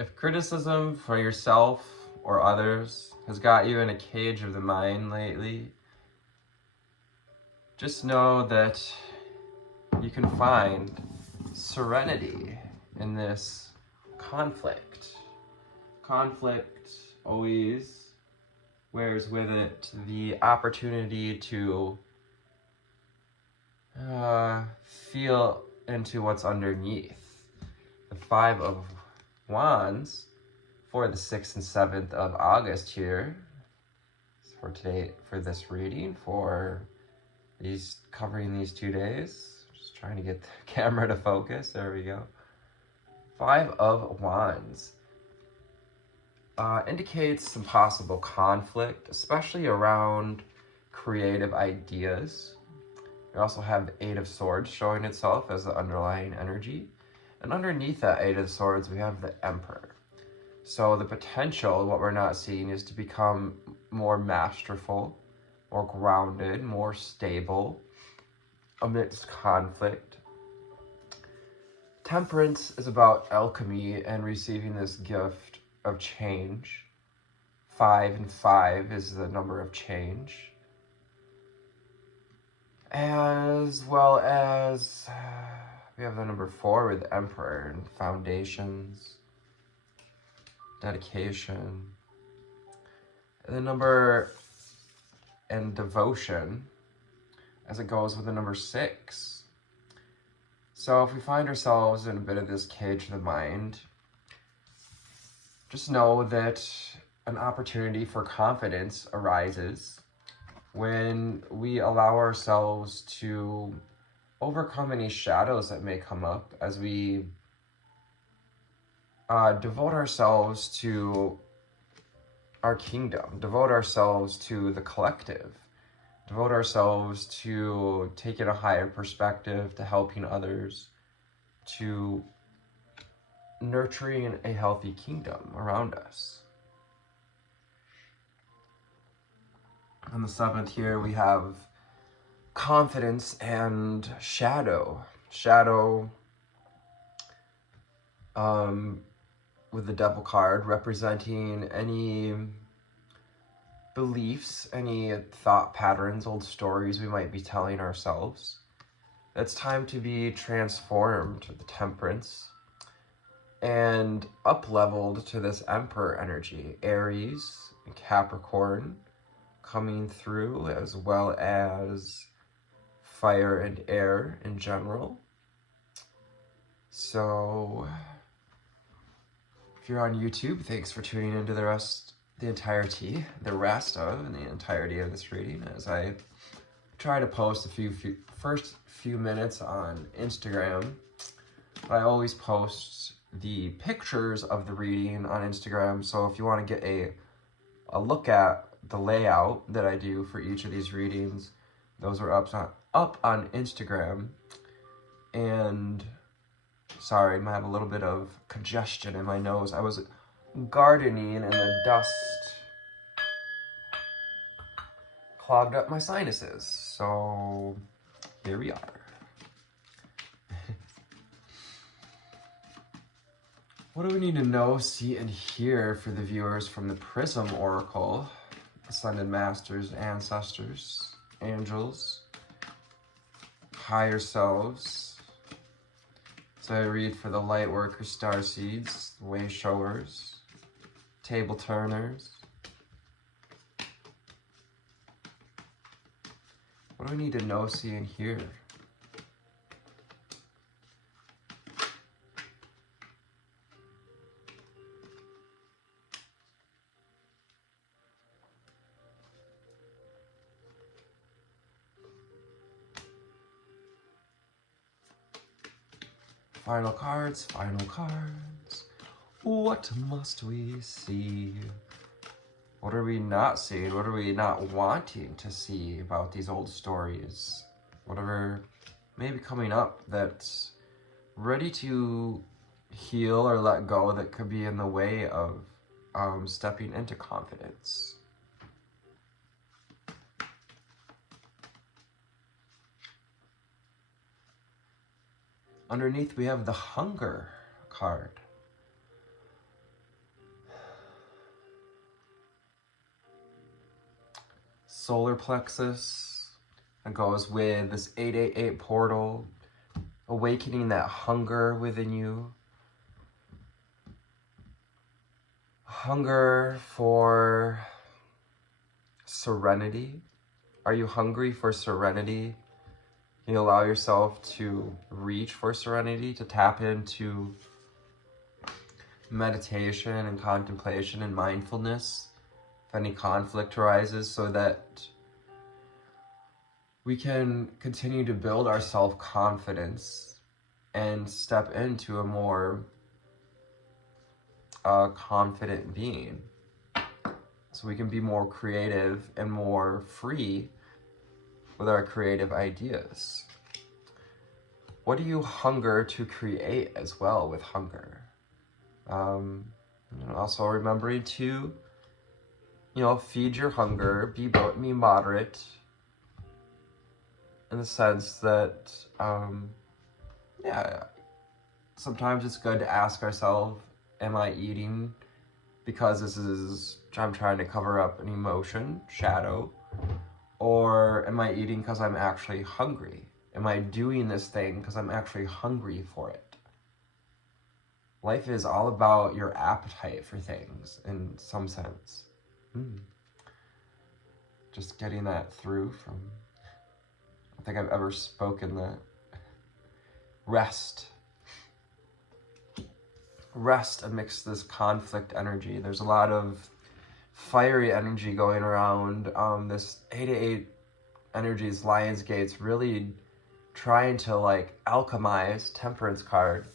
If criticism for yourself or others has got you in a cage of the mind lately, just know that you can find serenity in this conflict. Conflict always wears with it the opportunity to feel into what's underneath. The Five of Wands for the 6th and 7th of August here for today, for this reading, for these, covering these 2 days. Just trying to get the camera to focus. There we go. Five of Wands indicates some possible conflict, especially around creative ideas. We also have the Eight of Swords showing itself as the underlying energy. And underneath that Eight of Swords, we have the Emperor. So the potential, what we're not seeing, is to become more masterful, more grounded, more stable amidst conflict. Temperance is about alchemy and receiving this gift of change. 5 and 5 is the number of change. As well as we have the number 4 with Emperor and foundations, dedication. And the number and devotion as it goes with the number 6. So if we find ourselves in a bit of this cage of the mind, just know that an opportunity for confidence arises when we allow ourselves to overcome any shadows that may come up as we devote ourselves to our kingdom, devote ourselves to the collective, devote ourselves to taking a higher perspective, to helping others, to nurturing a healthy kingdom around us. On the 7th here, we have confidence and shadow. Shadow with the Devil card representing any beliefs, any thought patterns, old stories we might be telling ourselves. It's time to be transformed to the Temperance and up-leveled to this Emperor energy. Aries and Capricorn coming through, as well as fire and air in general. So if you're on YouTube, thanks for tuning into the entirety of this reading, as I try to post first few minutes on Instagram. But I always post the pictures of the reading on Instagram, so if you want to get a look at the layout that I do for each of these readings, those are up on Instagram. And sorry, I might have a little bit of congestion in my nose. I was gardening and the dust clogged up my sinuses. So here we are. What do we need to know, see, and hear for the viewers from the Prism Oracle? Ascended Masters, Ancestors, Angels, Higher Selves. So I read for the Lightworker, Starseeds, Way Showers, Table Turners. What do we need to know, see, and hear? Final cards, final cards. What must we see? What are we not seeing? What are we not wanting to see about these old stories? Whatever may be coming up that's ready to heal or let go, that could be in the way of stepping into confidence. Underneath, we have the Hunger card. solar plexus. It goes with this 888 portal, awakening that hunger within you. Hunger for serenity. Are you hungry for serenity? Can you allow yourself to reach for serenity, to tap into meditation and contemplation and mindfulness if any conflict arises, so that we can continue to build our self-confidence and step into a more confident being, so we can be more creative and more free with our creative ideas. What do you hunger to create as well with hunger? Also remembering to, feed your hunger, be moderate, in the sense that, sometimes it's good to ask ourselves, am I eating because I'm trying to cover up an emotion, shadow, or am I eating because I'm actually hungry? Am I doing this thing because I'm actually hungry for it? Life is all about your appetite for things in some sense. Just getting that through from, I don't think I've ever spoken that. Rest amidst this conflict energy. There's a lot of fiery energy going around. This 888 energies, Lion's Gates, really trying to alchemize, Temperance card,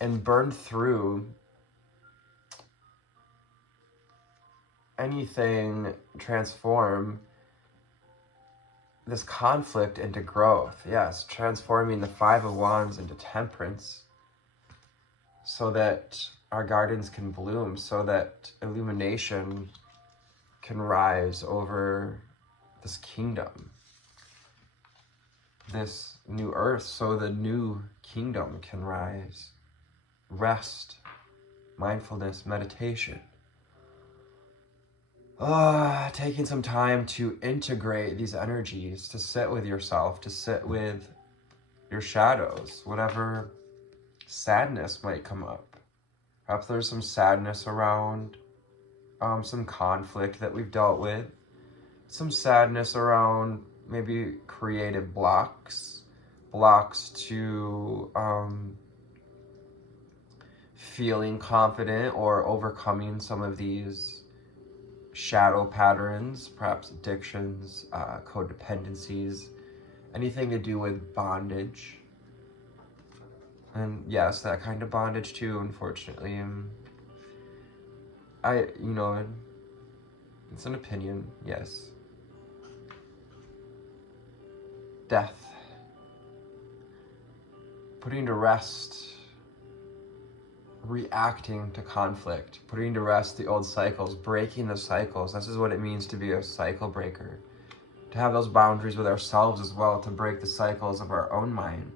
and burn through anything, transform this conflict into growth. Yes, transforming the Five of Wands into Temperance, so that our gardens can bloom, so that illumination can rise over this kingdom, this new earth, so the new kingdom can rise. Rest, mindfulness, meditation. Taking some time to integrate these energies, to sit with yourself, to sit with your shadows, whatever sadness might come up. Perhaps there's some sadness around some conflict that we've dealt with, some sadness around maybe creative blocks to feeling confident or overcoming some of these shadow patterns, perhaps addictions, codependencies, anything to do with bondage. And yes, that kind of bondage too, unfortunately. It's an opinion, yes. Death. Putting to rest, reacting to conflict, putting to rest the old cycles, breaking the cycles. This is what it means to be a cycle breaker. To have those boundaries with ourselves as well, to break the cycles of our own mind.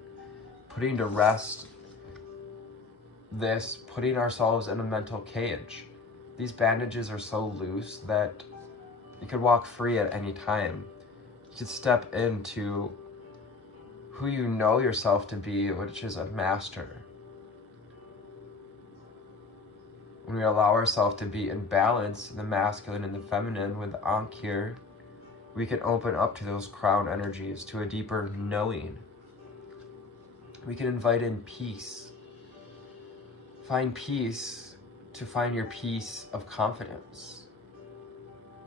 Putting to rest this, putting ourselves in a mental cage. These bandages are so loose that you could walk free at any time. You could step into who you know yourself to be, which is a master. When we allow ourselves to be in balance, the masculine and the feminine, with Ankh here, we can open up to those crown energies, to a deeper knowing. We can invite in peace. Find peace to find your peace of confidence.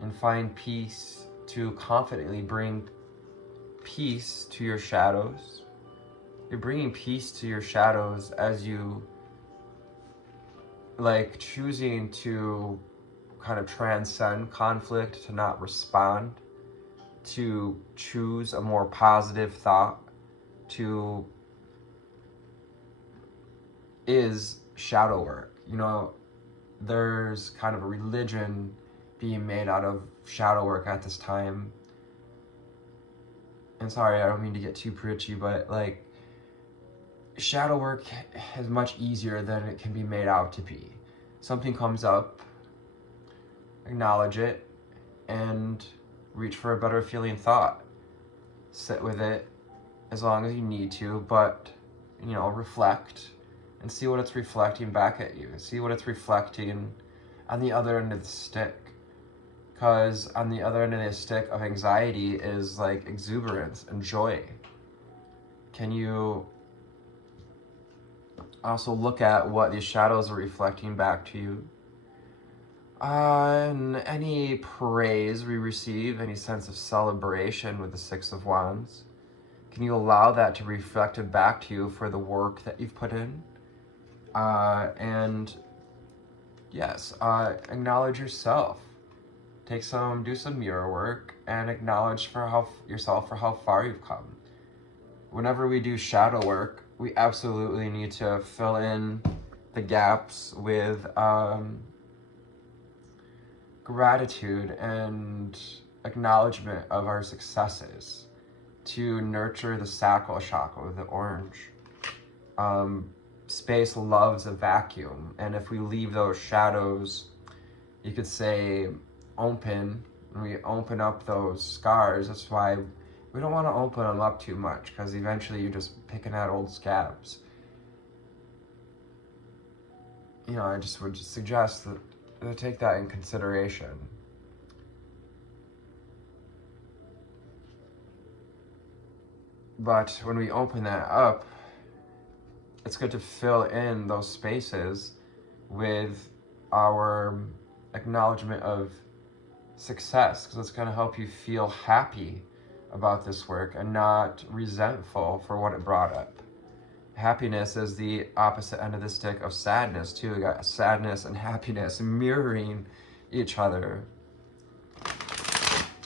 And find peace to confidently bring peace to your shadows. You're bringing peace to your shadows as you choosing to kind of transcend conflict, to not respond, to choose a more positive thought, is shadow work. There's kind of a religion being made out of shadow work at this time. And sorry, I don't mean to get too preachy, but shadow work is much easier than it can be made out to be. Something comes up, acknowledge it, and reach for a better feeling thought. Sit with it as long as you need to, but, you know, reflect and see what it's reflecting back at you. See what it's reflecting on the other end of the stick. Because on the other end of the stick of anxiety is like exuberance and joy. Can you also look at what these shadows are reflecting back to you? And any praise we receive, any sense of celebration with the Six of Wands, can you allow that to be reflected back to you for the work that you've put in? And yes, acknowledge yourself. Do some mirror work and acknowledge yourself for how far you've come. Whenever we do shadow work, we absolutely need to fill in the gaps with gratitude and acknowledgement of our successes to nurture the sacral chakra with the orange. Space loves a vacuum, and if we leave those shadows, you could say, open, and we open up those scars. That's why we don't want to open them up too much, because eventually you're just picking at old scabs. You know, I just would suggest that take that in consideration. But when we open that up, it's good to fill in those spaces with our acknowledgement of success, because it's going to help you feel happy about this work and not resentful for what it brought up. Happiness is the opposite end of the stick of sadness too. We got sadness and happiness mirroring each other.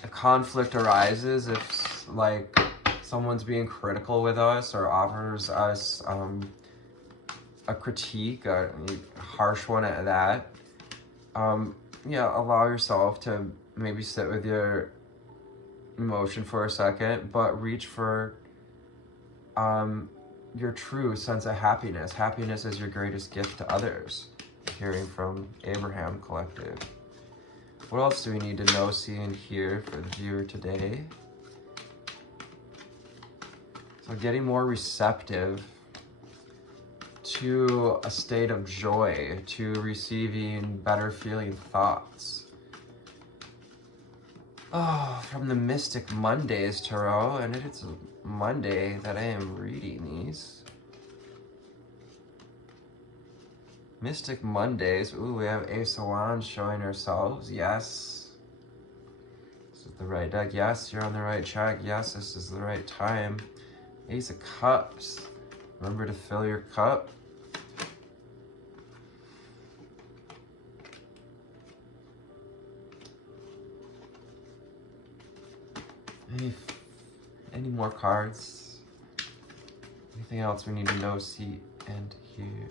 A conflict arises if like someone's being critical with us or offers us a critique, a harsh one at that. Allow yourself to maybe sit with your emotion for a second, but reach for your true sense of happiness. Happiness is your greatest gift to others. Hearing from Abraham Collective. What else do we need to know, see, and hear for the viewer today? So getting more receptive to a state of joy, to receiving better feeling thoughts. Oh, from the Mystic Mondays Tarot, and it's a Monday that I am reading these. Mystic Mondays. Ooh, we have Ace of Wands showing ourselves. Yes. This is the right deck. Yes, you're on the right track. Yes, this is the right time. Ace of Cups. Remember to fill your cup. Any more cards? Anything else we need to know, see, and hear?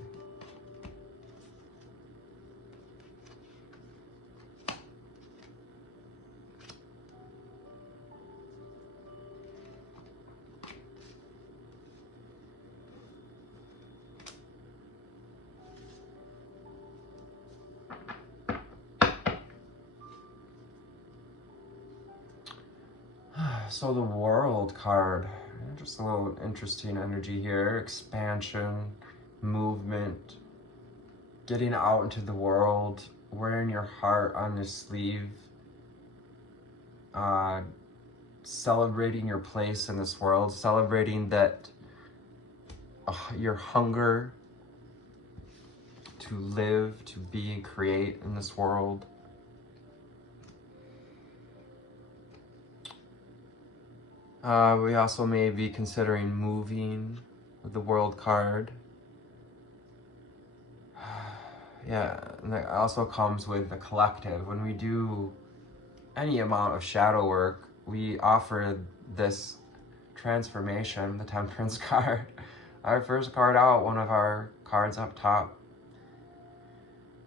So the World card, just a little interesting energy here. Expansion, movement, getting out into the world, wearing your heart on your sleeve, celebrating your place in this world, celebrating that your hunger to live, to be, and create in this world. We also may be considering moving with the World card. Yeah, and that also comes with the collective. When we do any amount of shadow work, we offer this transformation, the Temperance card. Our first card out, one of our cards up top.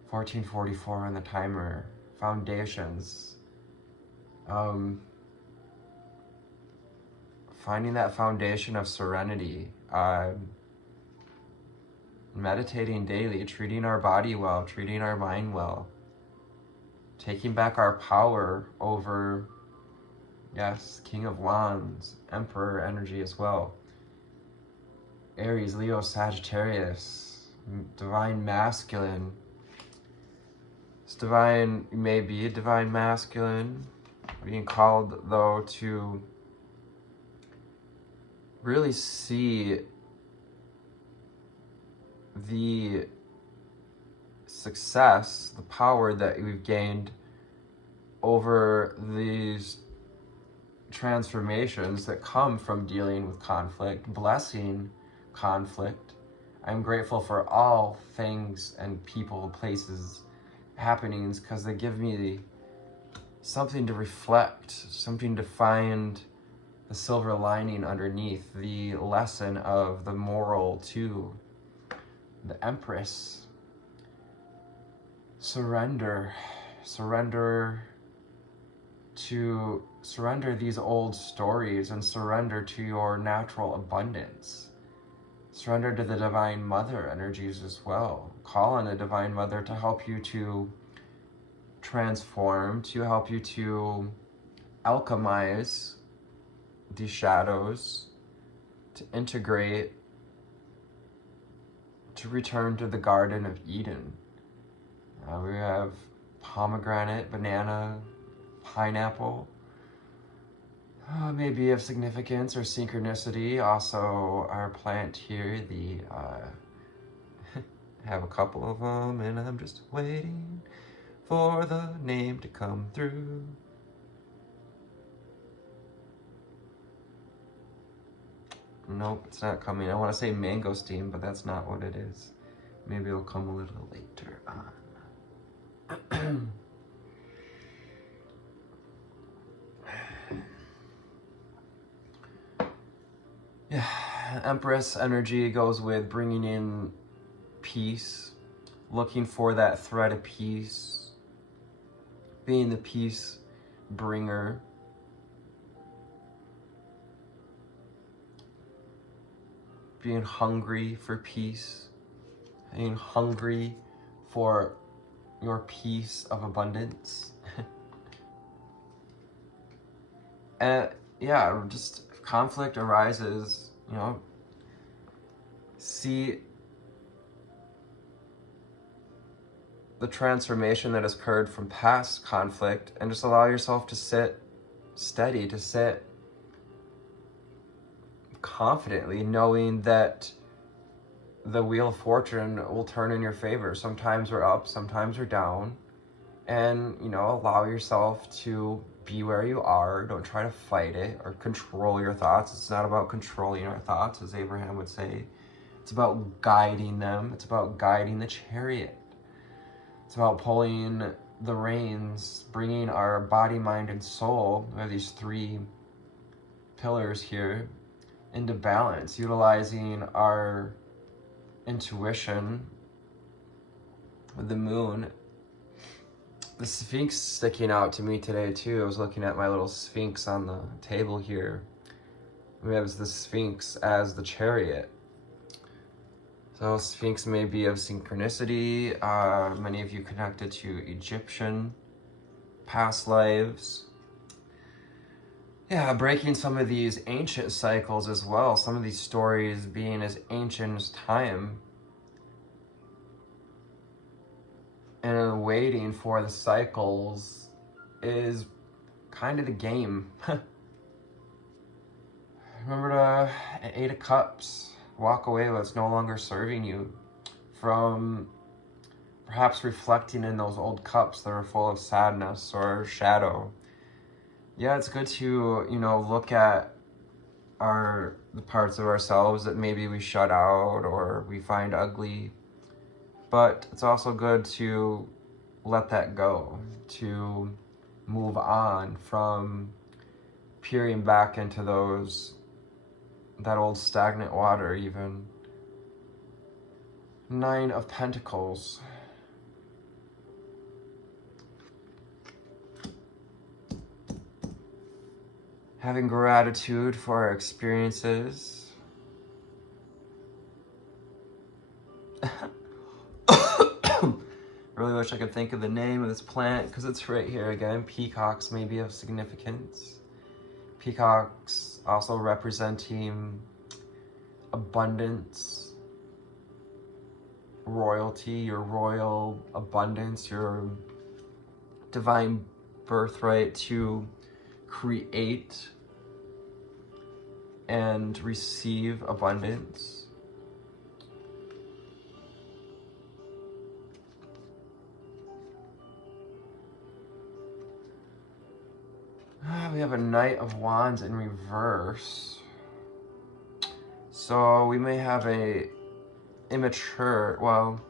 1444 on the timer. Foundations. Finding that foundation of serenity, meditating daily, treating our body well, treating our mind well, taking back our power over Yes, King of Wands, Emperor energy as well. Aries, Leo, Sagittarius, Divine Masculine. It's divine, you may be a Divine Masculine, being called though to really see the success, the power that we've gained over these transformations that come from dealing with conflict, blessing conflict. I'm grateful for all things and people, places, happenings, because they give me something to reflect, something to find the silver lining underneath, the lesson of the moral to the Empress. Surrender these old stories and surrender to your natural abundance. Surrender to the Divine Mother energies as well. Call on the Divine Mother to help you to transform, to help you to alchemize these shadows, to integrate, to return to the Garden of Eden. We have pomegranate, banana, pineapple, maybe of significance or synchronicity. Also, our plant here, the have a couple of them, and I'm just waiting for the name to come through. Nope, it's not coming. I want to say mangosteen, but that's not what it is. Maybe it'll come a little later on. Yeah, Empress energy goes with bringing in peace, looking for that thread of peace, being the peace bringer. Being hungry for peace, being hungry for your peace of abundance. And yeah, just if conflict arises, see the transformation that has occurred from past conflict and just allow yourself to sit steady, to sit confidently, knowing that the wheel of fortune will turn in your favor. Sometimes we're up, sometimes we're down, and allow yourself to be where you are. Don't try to fight it or control your thoughts. It's not about controlling our thoughts, as Abraham would say. It's about guiding them. It's about guiding the chariot. It's about pulling the reins, bringing our body, mind, and soul. We have these three pillars here into balance, utilizing our intuition with the moon. The Sphinx sticking out to me today too. I was looking at my little Sphinx on the table here. We have the Sphinx as the chariot. So Sphinx may be of synchronicity. Many of you connected to Egyptian past lives. Yeah, breaking some of these ancient cycles as well. Some of these stories being as ancient as time. And waiting for the cycles is kind of the game. Remember to, at 8 of Cups, walk away with what's no longer serving you, from perhaps reflecting in those old cups that are full of sadness or shadow. Yeah, it's good to, look at the parts of ourselves that maybe we shut out or we find ugly. But it's also good to let that go, to move on from peering back into that old stagnant water even. 9 of Pentacles. Having gratitude for our experiences. Really wish I could think of the name of this plant because it's right here again. Peacocks may be of significance. Peacocks also representing abundance, royalty, your royal abundance, your divine birthright to create and receive abundance. We have a Knight of Wands in reverse. So we may have a immature, well,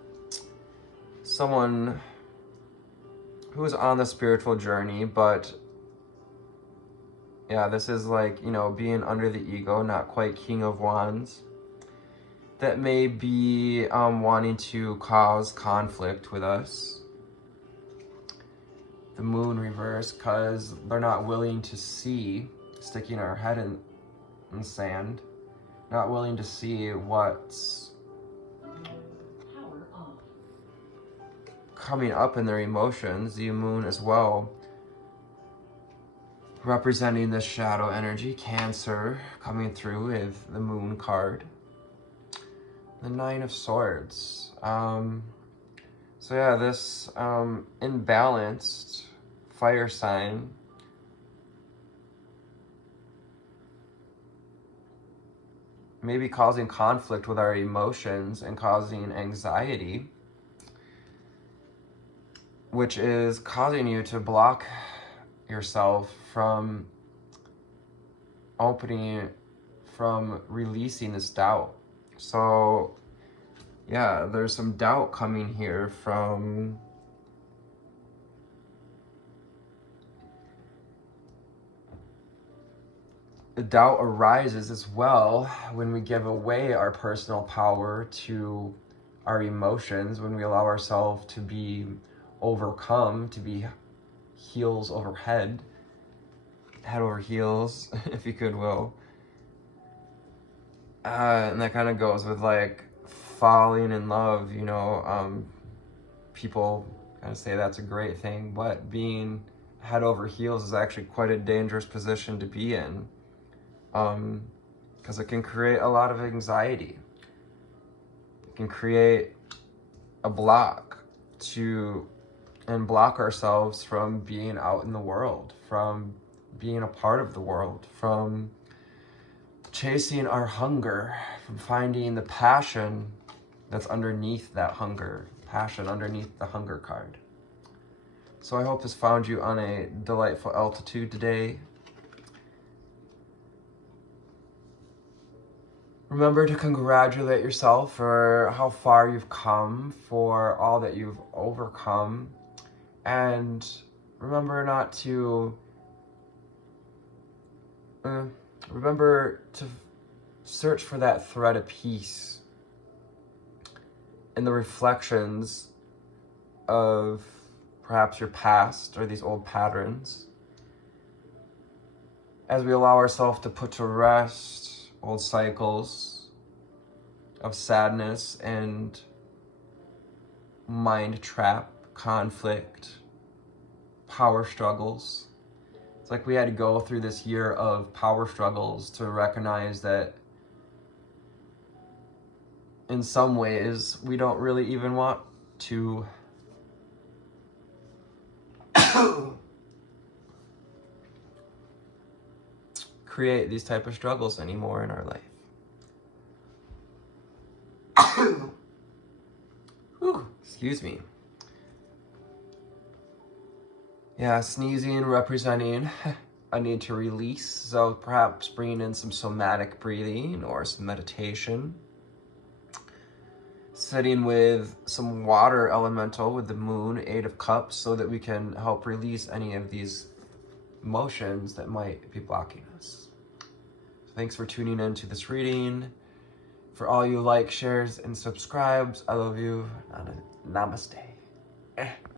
someone who is on the spiritual journey, but yeah, this is like, you know, being under the ego, not quite King of Wands, that may be wanting to cause conflict with us. The Moon reverse, because they're not willing to see, sticking our head in sand, not willing to see what's coming up in their emotions. The Moon as well, representing this shadow energy, Cancer, coming through with the Moon card. The Nine of Swords. So yeah, this imbalanced fire sign may be causing conflict with our emotions and causing anxiety, which is causing you to block yourself from opening, from releasing this doubt. So yeah, there's some doubt coming here from the doubt arises as well when we give away our personal power to our emotions, when we allow ourselves to be overcome, to be heels over head over heels, if you could will. And that kind of goes with like falling in love, you know. People kind of say that's a great thing, but being head over heels is actually quite a dangerous position to be in, because it can create a lot of anxiety. It can create a block and block ourselves from being out in the world, from being a part of the world, from chasing our hunger, from finding the passion that's underneath that hunger, passion underneath the hunger card. So I hope this found you on a delightful altitude today. Remember to congratulate yourself for how far you've come, for all that you've overcome, and remember not to remember to search for that thread of peace in the reflections of perhaps your past or these old patterns, as we allow ourselves to put to rest old cycles of sadness and mind trap, conflict, power struggles. It's like we had to go through this year of power struggles to recognize that in some ways we don't really even want to create these type of struggles anymore in our life. Whew, excuse me. Yeah, sneezing representing a need to release, so perhaps bringing in some somatic breathing or some meditation. Sitting with some water elemental with the Moon, 8 of Cups, so that we can help release any of these emotions that might be blocking us. So thanks for tuning in to this reading. For all you like, shares, and subscribes, I love you. Namaste.